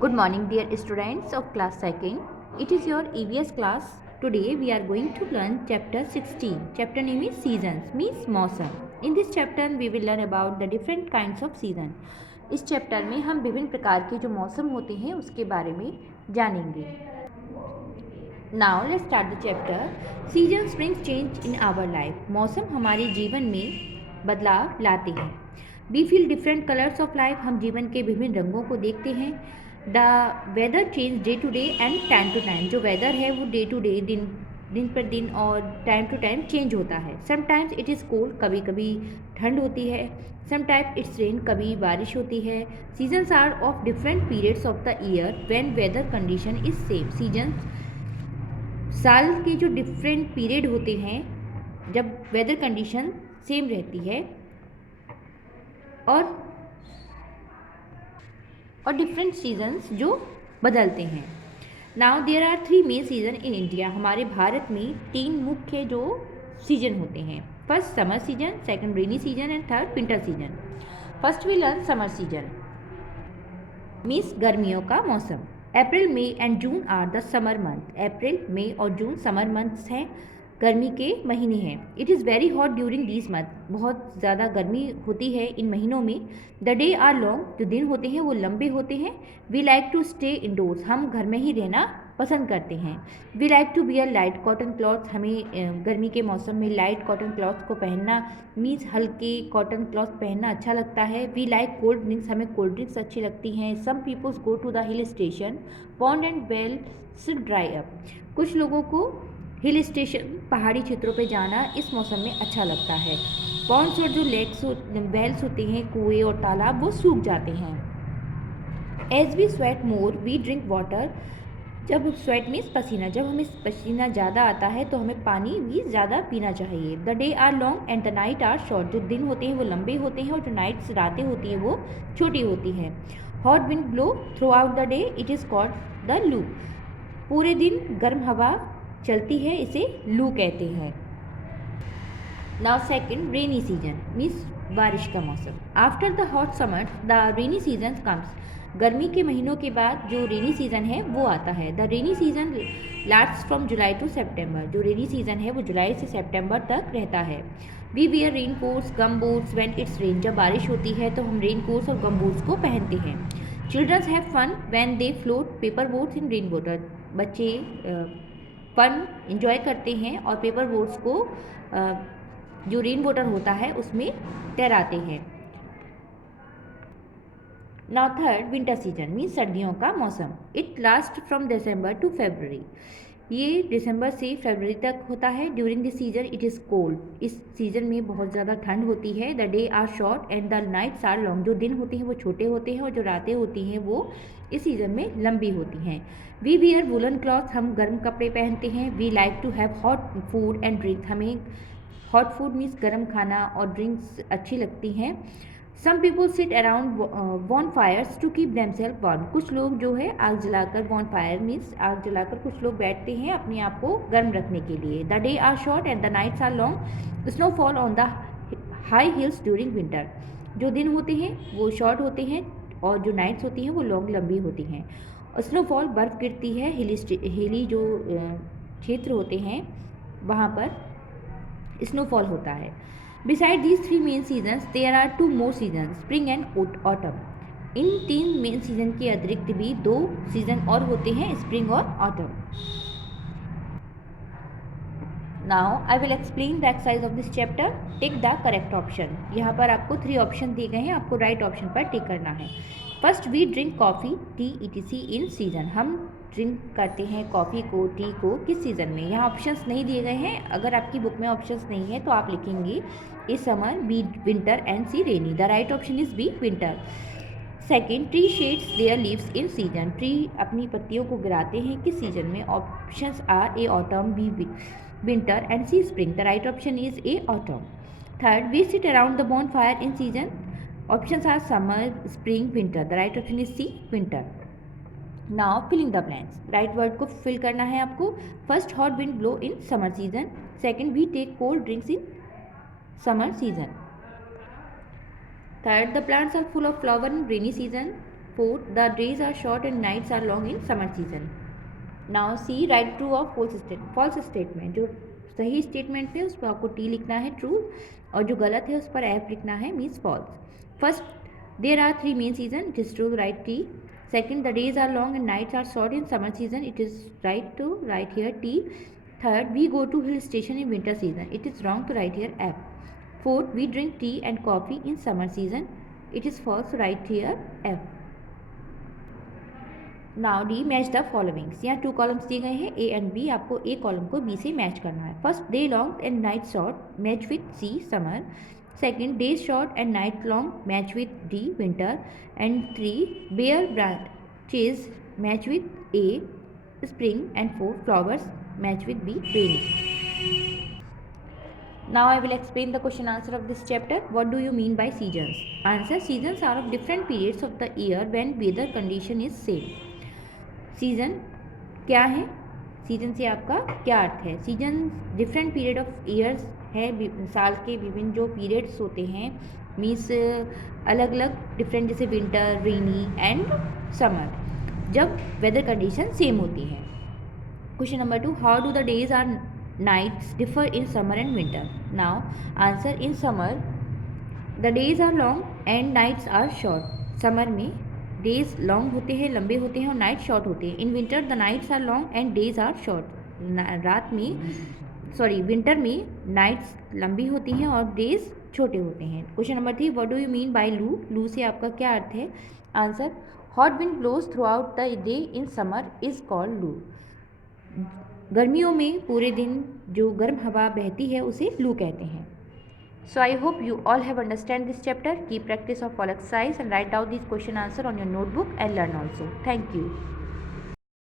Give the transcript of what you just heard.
Good morning, dear students of class 2nd. It is your EVS class. Today we are going to learn chapter 16. Chapter name is Seasons, means मौसम. In this chapter we will learn about the different kinds of season. इस chapter में हम विभिन्न प्रकार के जो मौसम होते हैं उसके बारे में जानेंगे. Now let's start the chapter. Seasons brings change in our life. मौसम हमारे जीवन में बदलाव लाते हैं. We feel different colors of life. हम जीवन के विभिन्न रंगों को देखते हैं. The weather change day to day and time to time. जो वेदर है वो डे टू डे दिन पर दिन और टाइम टू टाइम चेंज होता है. समटाइम्स इट इज़ कोल्ड, कभी कभी ठंड होती है. समटाइम्स इट्स रेन, कभी बारिश होती है. Seasons are of different periods of the year when weather condition is same. Seasons साल के जो डिफरेंट पीरियड होते हैं जब वेदर कंडीशन सेम रहती है और डिफरेंट सीजन्स जो बदलते हैं. Now there are 3 main season in India. हमारे भारत में 3 मुख्य जो सीजन होते हैं. First summer season, second rainy season and third winter season. First we learn summer season means गर्मियों का मौसम. April, May and June are the summer month. अप्रैल, मई और जून समर मंथ्स हैं, गर्मी के महीने हैं. It is very hot during this month. बहुत ज़्यादा गर्मी होती है इन महीनों में. The day are long. जो दिन होते हैं वो लंबे होते हैं. We like to stay indoors. हम घर में ही रहना पसंद करते हैं. We like to wear light cotton clothes. हमें गर्मी के मौसम में लाइट कॉटन क्लॉथ्स को पहनना मीन्स हल्के कॉटन क्लॉथ पहनना अच्छा लगता है. We like cold drinks. हमें कोल्ड ड्रिंक्स अच्छी लगती हैं. Some peoples go to the hill station pond and wells dry up. कुछ लोगों को हिल स्टेशन पहाड़ी क्षेत्रों पे जाना इस मौसम में अच्छा लगता है. पॉन्ड्स और जो लेक्स वेल्स होते हैं, कुएँ और तालाब, वो सूख जाते हैं. As we sweat more we drink water. जब स्वेट मीन्स पसीना, जब हमें पसीना ज़्यादा आता है तो हमें पानी भी ज़्यादा पीना चाहिए. The day are long and the night are short. जो दिन होते हैं वो लंबे होते हैं और जो नाइट्स रातें होती हैं वो छोटी होती हैं. Hot wind blow through out the day. It is called the लू. पूरे दिन गर्म हवा चलती है, इसे लू कहते हैं. Now second rainy season means बारिश का मौसम. After the hot summer the rainy season comes. गर्मी के महीनों के बाद जो रेनी सीजन है वो आता है. The rainy season lasts from July to September. जो रेनी सीजन है वो जुलाई से सितंबर तक रहता है. We wear raincoats gum boots when it's rain. जब बारिश होती है तो हम रेन कोट्स और गम बूट्स को पहनते हैं. Childrens have fun when they float paper boats in rain water. बच्चे फन इंजॉय करते हैं और पेपर बोट्स को जो रेन वाटर होता है उसमें तैराते हैं. Now third winter season means सर्दियों का मौसम. It last from December to February. ये दिसंबर से फरवरी तक होता है. During this season it is cold. इस सीज़न में बहुत ज़्यादा ठंड होती है. The day are short and the nights are long. जो दिन होते हैं वो छोटे होते हैं और जो रातें होती हैं वो इस सीज़न में लंबी होती हैं. We wear woollen cloth. हम गर्म कपड़े पहनते हैं. We like to have hot food and drink. हमें हॉट फूड मीन्स गर्म खाना और ड्रिंक्स अच्छी लगती हैं. Some people sit around bonfires to keep themself warm. कुछ लोग जो है आग जलाकर, बॉन फायर मीन्स आग जलाकर कुछ लोग बैठते हैं अपने आप को गर्म रखने के लिए. The day are short and the nights are long. Snowfall on the high hills during winter. जो दिन होते हैं वो शॉर्ट होते हैं और जो नाइट्स होती हैं वो लॉन्ग लंबी होती हैं. स्नोफॉल बर्फ़ गिरती है. हिली जो क्षेत्र होते हैं वहाँ पर स्नोफॉल होता है. Beside these 3 main seasons, there are 2 more seasons, spring and autumn. In 3 main season के अतिरिक्त भी 2 सीजन और होते हैं, स्प्रिंग और autumn. Now I will explain the exercise of this chapter. Take the correct option. यहाँ पर आपको 3 ऑप्शन दिए गए हैं, आपको राइट ऑप्शन पर टिक करना है. First we drink coffee tea etc in season. हम ड्रिंक करते हैं कॉफ़ी को, टी को किस सीज़न में. यहाँ ऑप्शंस नहीं दिए गए हैं. अगर आपकी बुक में ऑप्शंस नहीं है तो आप लिखेंगे A summer, B winter and C rainy. The right option is B winter. Second tree sheds their leaves in season. Tree अपनी पत्तियों को गिराते हैं किस सीजन में. Options are A autumn, B winter and C spring. The right option is A autumn. Third we sit around the bonfire in season. Options are summer, spring, winter. The right option is C winter. Now filling the blanks. Right word को fill करना है आपको. First hot wind blow in summer season. Second we take cold drinks in summer season. Third, the plants are full of flower in rainy season. Fourth, the days are short and nights are long in summer season. Now see, write true or false statement. जो सही statement है उस पर आपको T लिखना है true, और जो गलत है उस पर एफ लिखना है, means false. First, there are 3 main season, it is true, write T. Second, the days are long and nights are short in summer season, it is right to write here T. Third, we go to hill station in winter season, it is wrong to write here F. Fourth, we drink tea and coffee in summer season, it is false, write here F. Now D, match the followings. यहाँ 2 columns दिए गए हैं ए and B, आपको A column को B से match करना है. First, day long and night short, match with C, summer. Second, day short and night long, match with D, winter. And 3, bare branches, match with A, spring. And 4, flowers, match with B, rainy. Now I will explain the question answer of this chapter. What do you mean by seasons? Answer, seasons are of different periods of the year when weather condition is same. Season क्या है? Season से आपका क्या अर्थ है? Season different period of years है, साल के विभिन्न जो पीरियड्स होते हैं, मीन्स अलग अलग डिफरेंट, जैसे विंटर, रेनी एंड समर, जब वेदर कंडीशन सेम होती है. Question number 2, how do the days are nights differ in summer and winter? Now answer, in summer the days are long and nights are short. Summer में days long होते हैं, लंबे होते हैं, और night short होते हैं. In winter the nights are long and days are short. रात में विंटर में नाइट्स लंबी होती हैं और डेज छोटे होते हैं. Question number 3, what do you mean by loo? लू से आपका क्या अर्थ है? Answer, hot wind blows throughout the day in summer is called loo. गर्मियों में पूरे दिन जो गर्म हवा बहती है उसे लू कहते हैं. So I hope you all have understand this chapter. की practice of all exercise and write down this question answer on your notebook and learn also. Thank you.